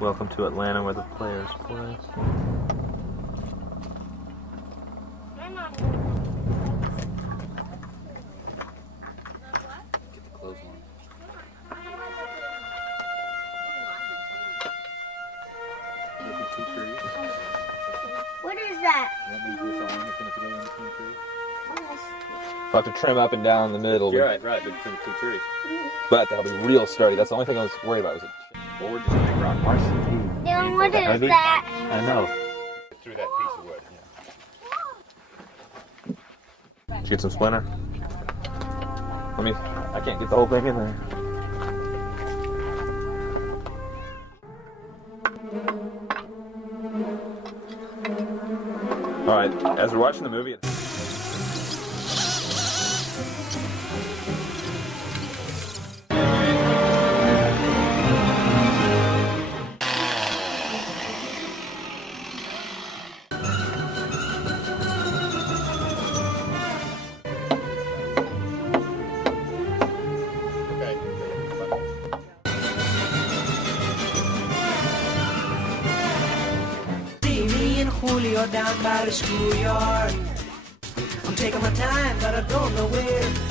Welcome to Atlanta, where the players play. Get the clothes on. What is that? That means this arm is going to go in between trees. I'll have to trim up and down the middle. You're right, between two trees. But that'll be real sturdy. That's the only thing I was worried about. Was it Or just a big rock. Dylan, what is that? I know. Through that piece of wood. Did you get some splinter? I can't get the whole thing in there. Alright, as we're watching the movie... Julio down by the schoolyard. I'm taking my time, but I don't know where.